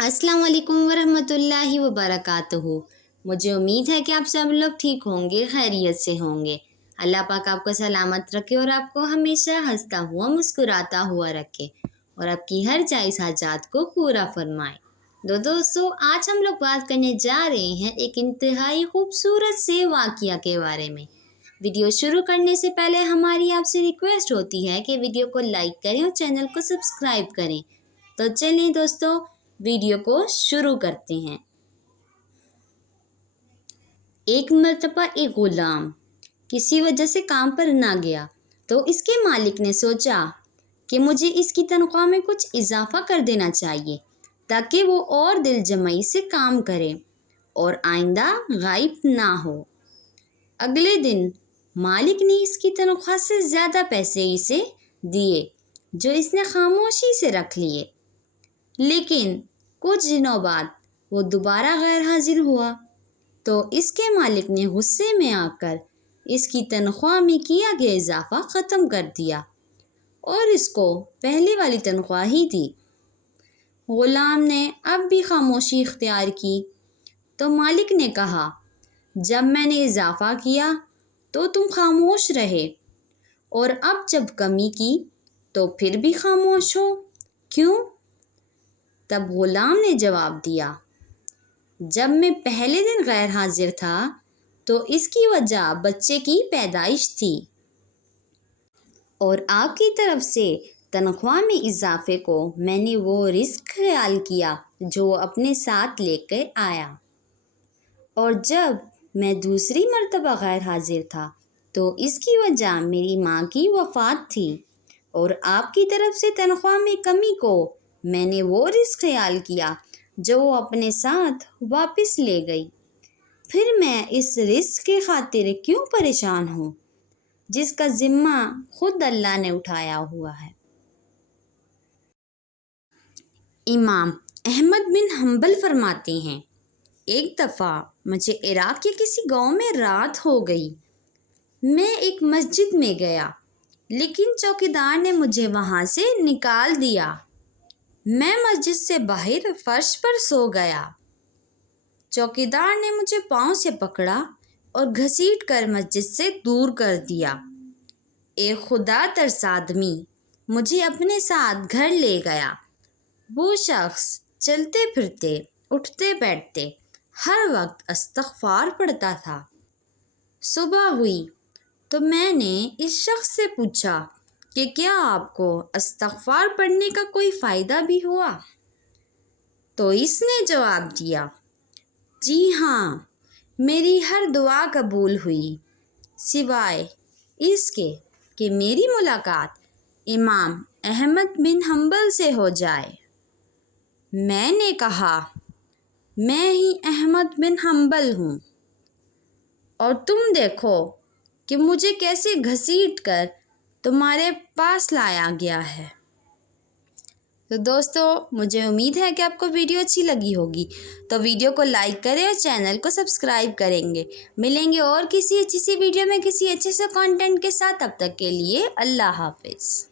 अस्सलाम वालेकुम वरहमतुल्लाहि वबरकातुहू। मुझे उम्मीद है कि आप सब लोग ठीक होंगे, खैरियत से होंगे। अल्लाह पाक आपको सलामत रखे और आपको हमेशा हंसता हुआ मुस्कुराता हुआ रखे और आपकी हर जायज़ हाजात को पूरा फरमाए। दोस्तों, आज हम लोग बात करने जा रहे हैं एक इंतहाई खूबसूरत से वाक़या के बारे में। वीडियो शुरू करने से पहले हमारी आपसे रिक्वेस्ट होती है कि वीडियो को लाइक करें और चैनल को सब्सक्राइब करें। तो चलिए दोस्तों, वीडियो को शुरू करते हैं। एक मर्तबा एक ग़ुलाम किसी वजह से काम पर ना गया तो इसके मालिक ने सोचा कि मुझे इसकी तनख्वाह में कुछ इजाफा कर देना चाहिए ताकि वो और दिलजमाई से काम करे और आइंदा गायब ना हो। अगले दिन मालिक ने इसकी तनख्वाह से ज़्यादा पैसे इसे दिए जो इसने खामोशी से रख लिए। लेकिन कुछ दिनों बाद वो दोबारा गैर हाजिर हुआ तो इसके मालिक ने गुस्से में आकर इसकी तनख्वाह में किया गया इजाफा ख़त्म कर दिया और इसको पहले वाली तनख्वाह ही दी। ग़ुलाम ने अब भी खामोशी इख्तियार की तो मालिक ने कहा, जब मैंने इजाफा किया तो तुम खामोश रहे और अब जब कमी की तो फिर भी खामोश हो, क्यों? तब ग़ुलाम ने जवाब दिया, जब मैं पहले दिन गैर हाजिर था तो इसकी वजह बच्चे की पैदाइश थी और आपकी तरफ से तनख्वाह में इजाफे को मैंने वो रिस्क ख्याल किया जो अपने साथ लेकर आया। और जब मैं दूसरी मर्तबा गैर हाजिर था तो इसकी वजह मेरी माँ की वफ़ात थी और आपकी तरफ से तनख्वाह में कमी को मैंने वो रिस्क ख्याल किया जो वो अपने साथ वापस ले गई। फिर मैं इस रिस्क के खातिर क्यों परेशान हूँ जिसका ज़िम्मा खुद अल्लाह ने उठाया हुआ है। इमाम अहमद बिन हम्बल फरमाते हैं, एक दफ़ा मुझे इराक़ के किसी गांव में रात हो गई। मैं एक मस्जिद में गया लेकिन चौकीदार ने मुझे वहाँ से निकाल दिया। मैं मस्जिद से बाहर फर्श पर सो गया। चौकीदार ने मुझे पाँव से पकड़ा और घसीट कर मस्जिद से दूर कर दिया। एक खुदा तरस आदमी मुझे अपने साथ घर ले गया। वो शख्स चलते फिरते उठते बैठते हर वक्त इस्तग़फ़ार पढ़ता था। सुबह हुई तो मैंने इस शख्स से पूछा कि क्या आपको इस्तग़फ़ार पढ़ने का कोई फ़ायदा भी हुआ? तो इसने जवाब दिया, जी हाँ, मेरी हर दुआ कबूल हुई सिवाय इसके कि मेरी मुलाकात इमाम अहमद बिन हम्बल से हो जाए। मैंने कहा, मैं ही अहमद बिन हम्बल हूँ और तुम देखो कि मुझे कैसे घसीट कर तुम्हारे पास लाया गया है। तो दोस्तों, मुझे उम्मीद है कि आपको वीडियो अच्छी लगी होगी, तो वीडियो को लाइक करें और चैनल को सब्सक्राइब करेंगे। मिलेंगे और किसी अच्छी सी वीडियो में किसी अच्छे से कंटेंट के साथ। तब तक के लिए अल्लाह हाफ़िज़।